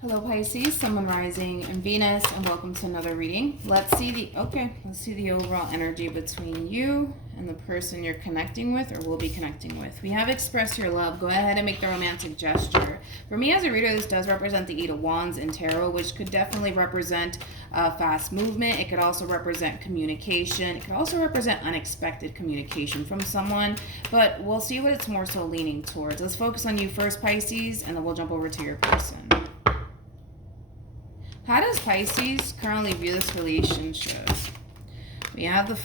Hello Pisces, Sun, Moon, Rising, and Venus, and welcome to another reading. Let's see the overall energy between you and the person you're connecting with or will be connecting with. We have express your love. Go ahead and make the romantic gesture. For me as a reader, this does represent the Eight of Wands in tarot, which could definitely represent fast movement. It could also represent communication. It could also represent unexpected communication from someone, but we'll see what it's more so leaning towards. Let's focus on you first, Pisces, and then we'll jump over to your person. How does Pisces currently view this relationship? We have the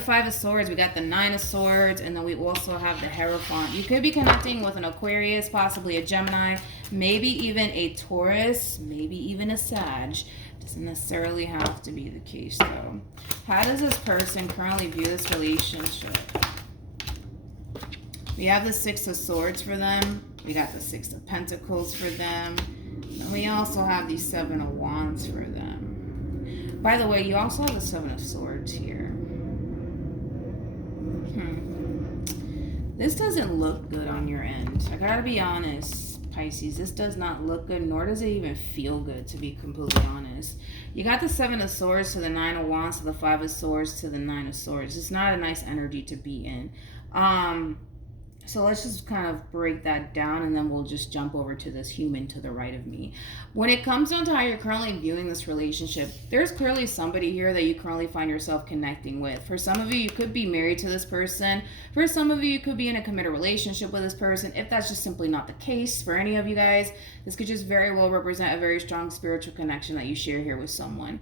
Five of Swords, we got the Nine of Swords, and then we also have the Hierophant. You could be connecting with an Aquarius, possibly a Gemini, maybe even a Taurus, maybe even a Sag. Doesn't necessarily have to be the case though. How does this person currently view this relationship? We have the Six of Swords for them. We got the Six of Pentacles for them. And we also have the Seven of Wands for them. By the way, you also have the Seven of Swords here. This doesn't look good on your end. I gotta be honest, Pisces. This does not look good, nor does it even feel good, to be completely honest. You got the Seven of Swords to the Nine of Wands to the Five of Swords to the Nine of Swords. It's not a nice energy to be in. So let's just kind of break that down, and then we'll just jump over to this human to the right of me. When it comes down to how you're currently viewing this relationship, there's clearly somebody here that you currently find yourself connecting with. For some of you, you could be married to this person. For some of you, you could be in a committed relationship with this person. If that's just simply not the case for any of you guys, this could just very well represent a very strong spiritual connection that you share here with someone.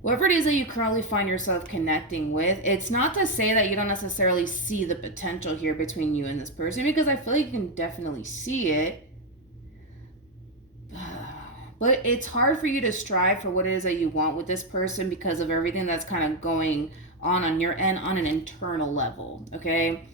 Whatever it is that you currently find yourself connecting with, it's not to say that you don't necessarily see the potential here between you and this person, because I feel like you can definitely see it. But it's hard for you to strive for what it is that you want with this person because of everything that's kind of going on your end on an internal level, okay?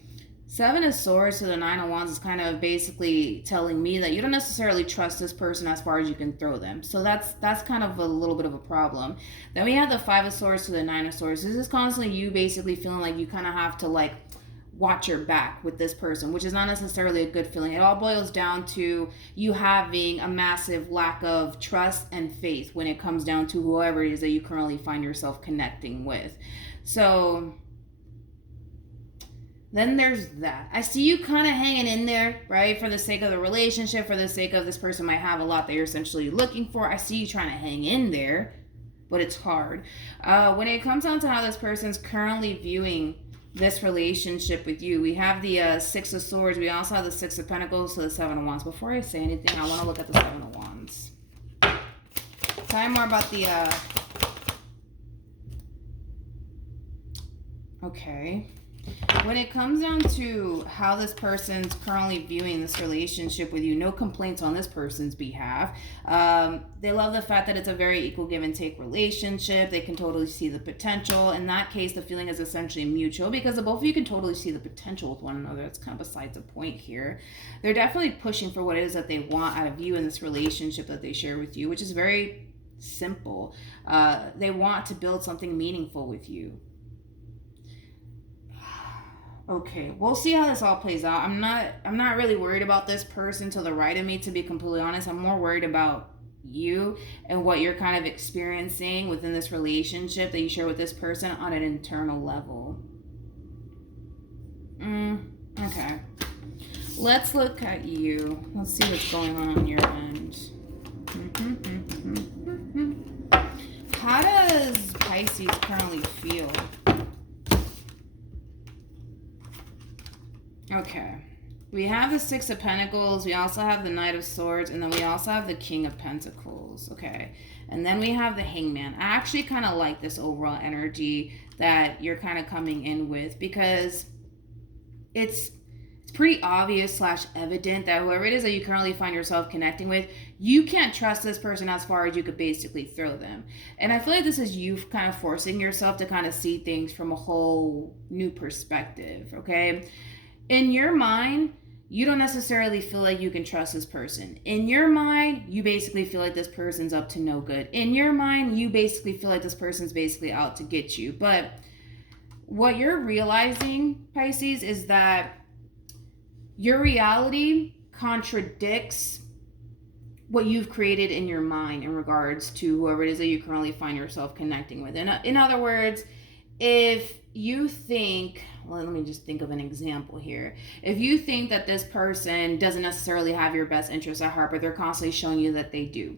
Seven of Swords to the Nine of Wands is kind of basically telling me that you don't necessarily trust this person as far as you can throw them. So that's kind of a little bit of a problem. Then we have the Five of Swords to the Nine of Swords. This is constantly you basically feeling like you kind of have to like watch your back with this person, which is not necessarily a good feeling. It all boils down to you having a massive lack of trust and faith when it comes down to whoever it is that you currently find yourself connecting with. So then there's that. I see you kind of hanging in there, right? For the sake of the relationship, for the sake of this person might have a lot that you're essentially looking for. I see you trying to hang in there, but it's hard. When it comes down to how this person's currently viewing this relationship with you, we have the Six of Swords. We also have the Six of Pentacles to the Seven of Wands. Before I say anything, I want to look at the Seven of Wands. Tell me more about the... Okay. When it comes down to how this person's currently viewing this relationship with you, no complaints on this person's behalf. They love the fact that it's a very equal give and take relationship. They can totally see the potential. In that case, the feeling is essentially mutual because the both of you can totally see the potential with one another. That's kind of besides the point here. They're definitely pushing for what it is that they want out of you in this relationship that they share with you, which is very simple. They want to build something meaningful with you. Okay, we'll see how this all plays out. I'm not really worried about this person to the right of me, to be completely honest. I'm more worried about you and what you're kind of experiencing within this relationship that you share with this person on an internal level. Okay. Let's look at you. Let's see what's going on your end. How does Pisces currently feel? Okay, we have the Six of Pentacles, we also have the Knight of Swords, and then we also have the King of Pentacles, okay? And then we have the Hangman. I actually kind of like this overall energy that you're kind of coming in with because it's pretty obvious / evident that whoever it is that you currently find yourself connecting with, you can't trust this person as far as you could basically throw them. And I feel like this is you kind of forcing yourself to kind of see things from a whole new perspective, okay? In your mind, you don't necessarily feel like you can trust this person. In your mind, you basically feel like this person's up to no good. In your mind, you basically feel like this person's basically out to get you. But what you're realizing, Pisces, is that your reality contradicts what you've created in your mind in regards to whoever it is that you currently find yourself connecting with. In other words, if you think, well, let me just think of an example here. If you think that this person doesn't necessarily have your best interests at heart, but they're constantly showing you that they do,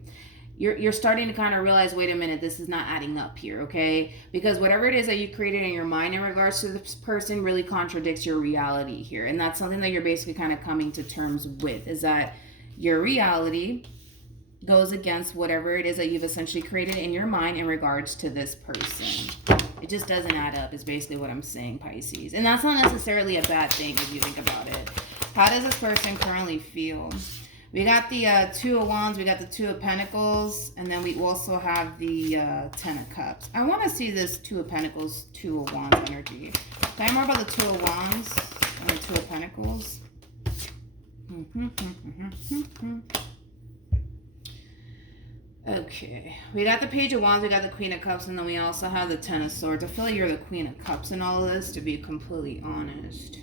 you're starting to kind of realize, wait a minute, this is not adding up here, okay? Because whatever it is that you created in your mind in regards to this person really contradicts your reality here. And that's something that you're basically kind of coming to terms with, is that your reality goes against whatever it is that you've essentially created in your mind in regards to this person. It just doesn't add up, is basically what I'm saying, Pisces. And that's not necessarily a bad thing if you think about it. How does this person currently feel? We got the Two of Wands, we got the Two of Pentacles, and then we also have the Ten of Cups. I want to see this Two of Pentacles, Two of Wands energy. Tell me more about the Two of Wands and the Two of Pentacles. Okay, we got the Page of Wands, we got the Queen of Cups, and then we also have the Ten of Swords. I feel like you're the Queen of Cups in all of this, to be completely honest.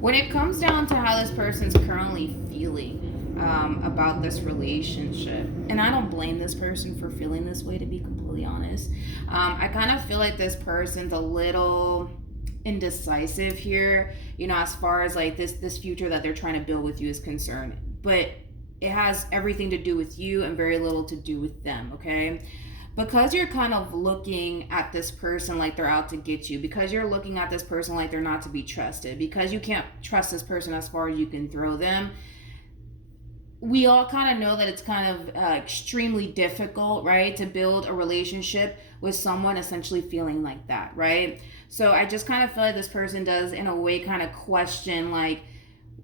When it comes down to how this person's currently feeling about this relationship, and I don't blame this person for feeling this way, to be completely honest. I kind of feel like this person's a little indecisive here, you know, as far as like this future that they're trying to build with you is concerned. But it has everything to do with you and very little to do with them, okay? Because you're kind of looking at this person like they're out to get you, because you're looking at this person like they're not to be trusted, because you can't trust this person as far as you can throw them, we all kind of know that it's kind of extremely difficult, right, to build a relationship with someone essentially feeling like that, right? So I just kind of feel like this person does, in a way, kind of question, like,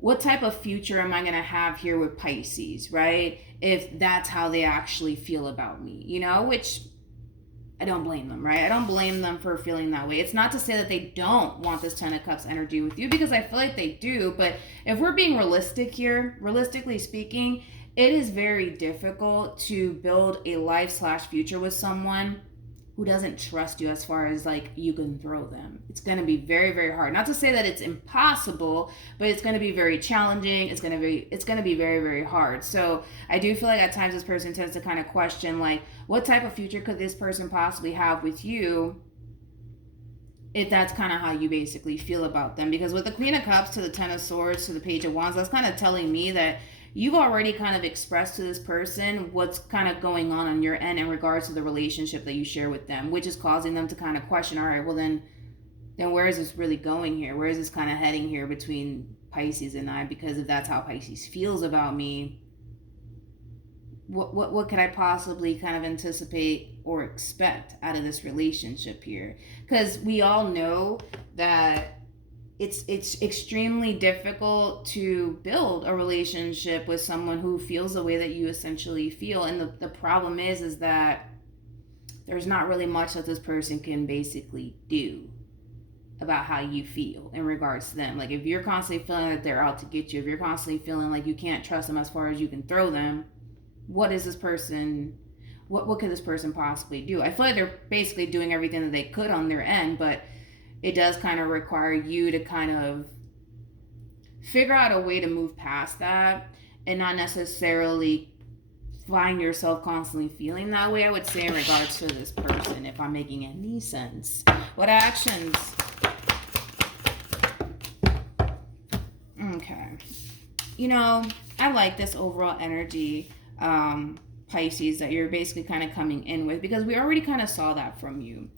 what type of future am I going to have here with Pisces, right? If that's how they actually feel about me, you know, which I don't blame them, right? I don't blame them for feeling that way. It's not to say that they don't want this Ten of Cups energy with you, because I feel like they do. But if we're being realistic here, realistically speaking, it is very difficult to build a life/future with someone who doesn't trust you as far as like you can throw them. It's going to be very, very hard. Not to say that it's impossible, but it's going to be very challenging. It's going to be very, very hard. So I do feel like at times this person tends to kind of question, like, what type of future could this person possibly have with you, if that's kind of how you basically feel about them. Because with the Queen of Cups to the Ten of Swords to the Page of Wands, that's kind of telling me that you've already kind of expressed to this person what's kind of going on your end in regards to the relationship that you share with them, which is causing them to kind of question, all right, well then where is this really going here? Where is this kind of heading here between Pisces and I? Because if that's how Pisces feels about me, what could I possibly kind of anticipate or expect out of this relationship here? Because we all know that it's extremely difficult to build a relationship with someone who feels the way that you essentially feel. And the problem is that there's not really much that this person can basically do about how you feel in regards to them. Like, if you're constantly feeling that they're out to get you, if you're constantly feeling like you can't trust them as far as you can throw them, what is this person, what could this person possibly do? I feel like they're basically doing everything that they could on their end, but it does kind of require you to kind of figure out a way to move past that and not necessarily find yourself constantly feeling that way, I would say, in regards to this person, if I'm making any sense. What actions? Okay. You know, I like this overall energy, Pisces, that you're basically kind of coming in with, because we already kind of saw that from you.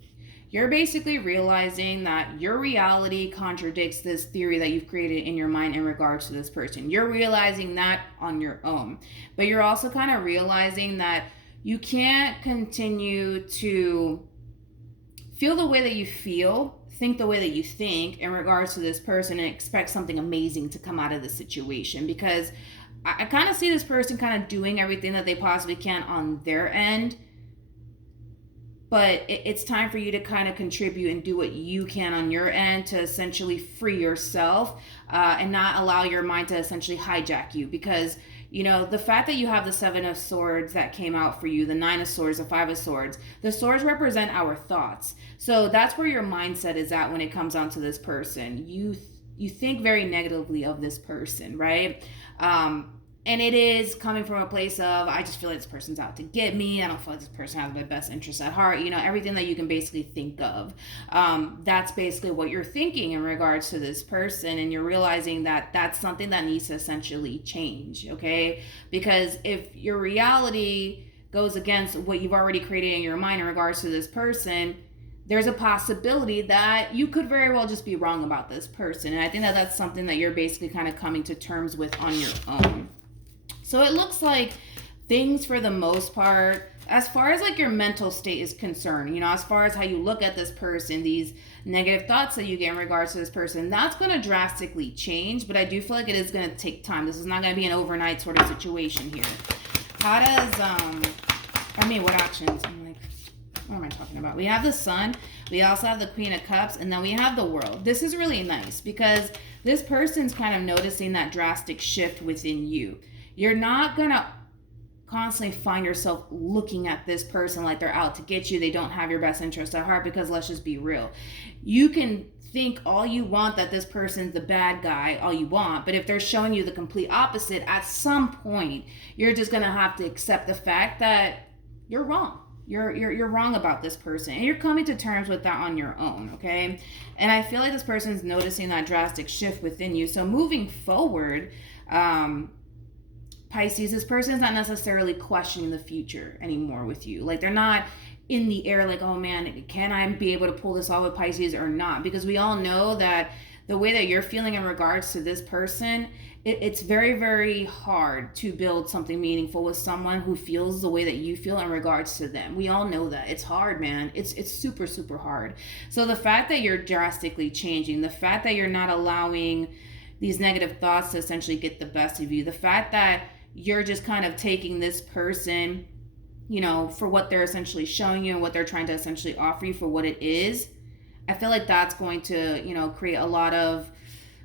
You're basically realizing that your reality contradicts this theory that you've created in your mind in regards to this person. You're realizing that on your own. But you're also kind of realizing that you can't continue to feel the way that you feel, think the way that you think in regards to this person, and expect something amazing to come out of the situation. Because I kind of see this person kind of doing everything that they possibly can on their end, but it's time for you to kind of contribute and do what you can on your end to essentially free yourself and not allow your mind to essentially hijack you. Because, you know, the fact that you have the Seven of Swords that came out for you, the Nine of Swords, the Five of Swords, the swords represent our thoughts. So that's where your mindset is at when it comes down to this person. you think very negatively of this person, right? And it is coming from a place of, I just feel like this person's out to get me. I don't feel like this person has my best interests at heart. You know, everything that you can basically think of. That's basically what you're thinking in regards to this person. And you're realizing that that's something that needs to essentially change, okay? Because if your reality goes against what you've already created in your mind in regards to this person, there's a possibility that you could very well just be wrong about this person. And I think that that's something that you're basically kind of coming to terms with on your own. So it looks like things, for the most part, as far as like your mental state is concerned, you know, as far as how you look at this person, these negative thoughts that you get in regards to this person, that's going to drastically change. But I do feel like it is going to take time. This is not going to be an overnight sort of situation here. How does, what actions? I'm like, what am I talking about? We have the Sun. We also have the Queen of Cups. And then we have the World. This is really nice because this person's kind of noticing that drastic shift within you. You're not going to constantly find yourself looking at this person like they're out to get you. They don't have your best interest at heart, because let's just be real. You can think all you want that this person's the bad guy, all you want, but if they're showing you the complete opposite, at some point, you're just going to have to accept the fact that you're wrong. You're wrong about this person, and you're coming to terms with that on your own, okay? And I feel like this person's noticing that drastic shift within you. So moving forward, Pisces, this person is not necessarily questioning the future anymore with you. Like, they're not in the air like, oh man, can I be able to pull this off with Pisces or not? Because we all know that the way that you're feeling in regards to this person, it's very, very hard to build something meaningful with someone who feels the way that you feel in regards to them. We all know that. It's hard, man. It's super, super hard. So the fact that you're drastically changing, the fact that you're not allowing these negative thoughts to essentially get the best of you, the fact that you're just kind of taking this person, you know, for what they're essentially showing you and what they're trying to essentially offer you for what it is, I feel like that's going to, you know, create a lot of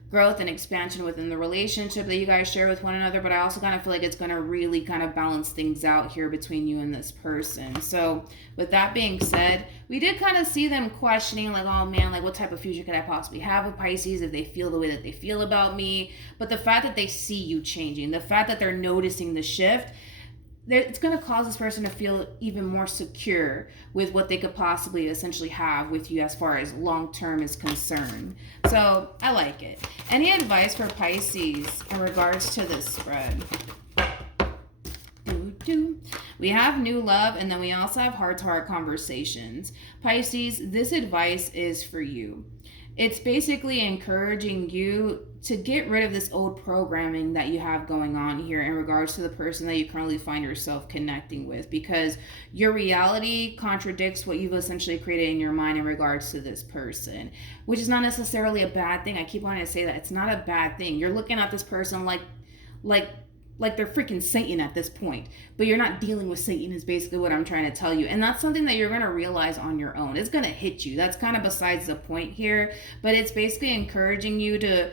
growth and expansion within the relationship that you guys share with one another. But I also kind of feel like it's going to really kind of balance things out here between you and this person. So with that being said, we did kind of see them questioning, like, oh man, like what type of future could I possibly have with Pisces if they feel the way that they feel about me? But the fact that they see you changing, the fact that they're noticing the shift, it's going to cause this person to feel even more secure with what they could possibly essentially have with you as far as long-term is concerned. So I like it. Any advice for Pisces in regards to this spread? We have new love, and then we also have heart-to-heart conversations. Pisces, this advice is for you. It's basically encouraging you to get rid of this old programming that you have going on here in regards to the person that you currently find yourself connecting with, because your reality contradicts what you've essentially created in your mind in regards to this person, which is not necessarily a bad thing. I keep wanting to say that it's not a bad thing. You're looking at this person like they're freaking Satan at this point, but you're not dealing with Satan is basically what I'm trying to tell you. And that's something that you're going to realize on your own. It's going to hit you. That's kind of besides the point here, but it's basically encouraging you to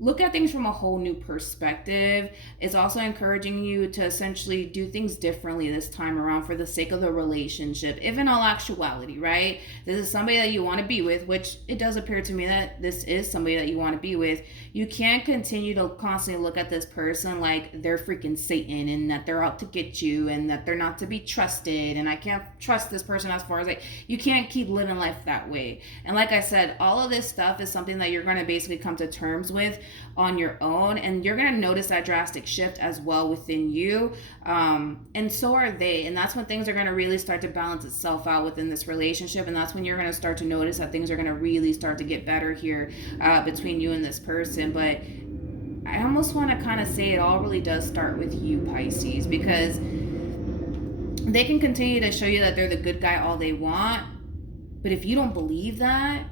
look at things from a whole new perspective. It's also encouraging you to essentially do things differently this time around for the sake of the relationship, if in all actuality, right? This is somebody that you want to be with, which it does appear to me that this is somebody that you want to be with. You can't continue to constantly look at this person like they're freaking Satan and that they're out to get you and that they're not to be trusted and I can't trust this person as far as like, you can't keep living life that way. And like I said, all of this stuff is something that you're going to basically come to terms with on your own, and you're going to notice that drastic shift as well within you, and so are they. And that's when things are going to really start to balance itself out within this relationship, and that's when you're going to start to notice that things are going to really start to get better here between you and this person. But I almost want to kind of say it all really does start with you, Pisces, because they can continue to show you that they're the good guy all they want, but if you don't believe that,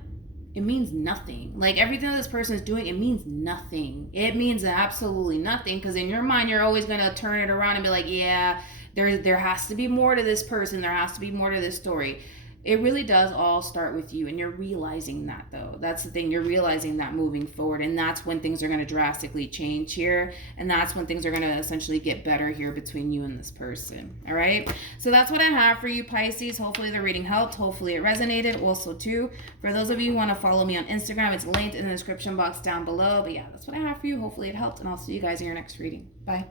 it means nothing. Like everything that this person is doing, it means nothing. It means absolutely nothing, because in your mind, you're always going to turn it around and be like, yeah, there has to be more to this person. There has to be more to this story. It really does all start with you, and you're realizing that, though. That's the thing. You're realizing that moving forward, and that's when things are going to drastically change here, and that's when things are going to essentially get better here between you and this person. All right? So that's what I have for you, Pisces. Hopefully the reading helped. Hopefully it resonated. Also, too, for those of you who want to follow me on Instagram, it's linked in the description box down below. But yeah, that's what I have for you. Hopefully it helped, and I'll see you guys in your next reading. Bye.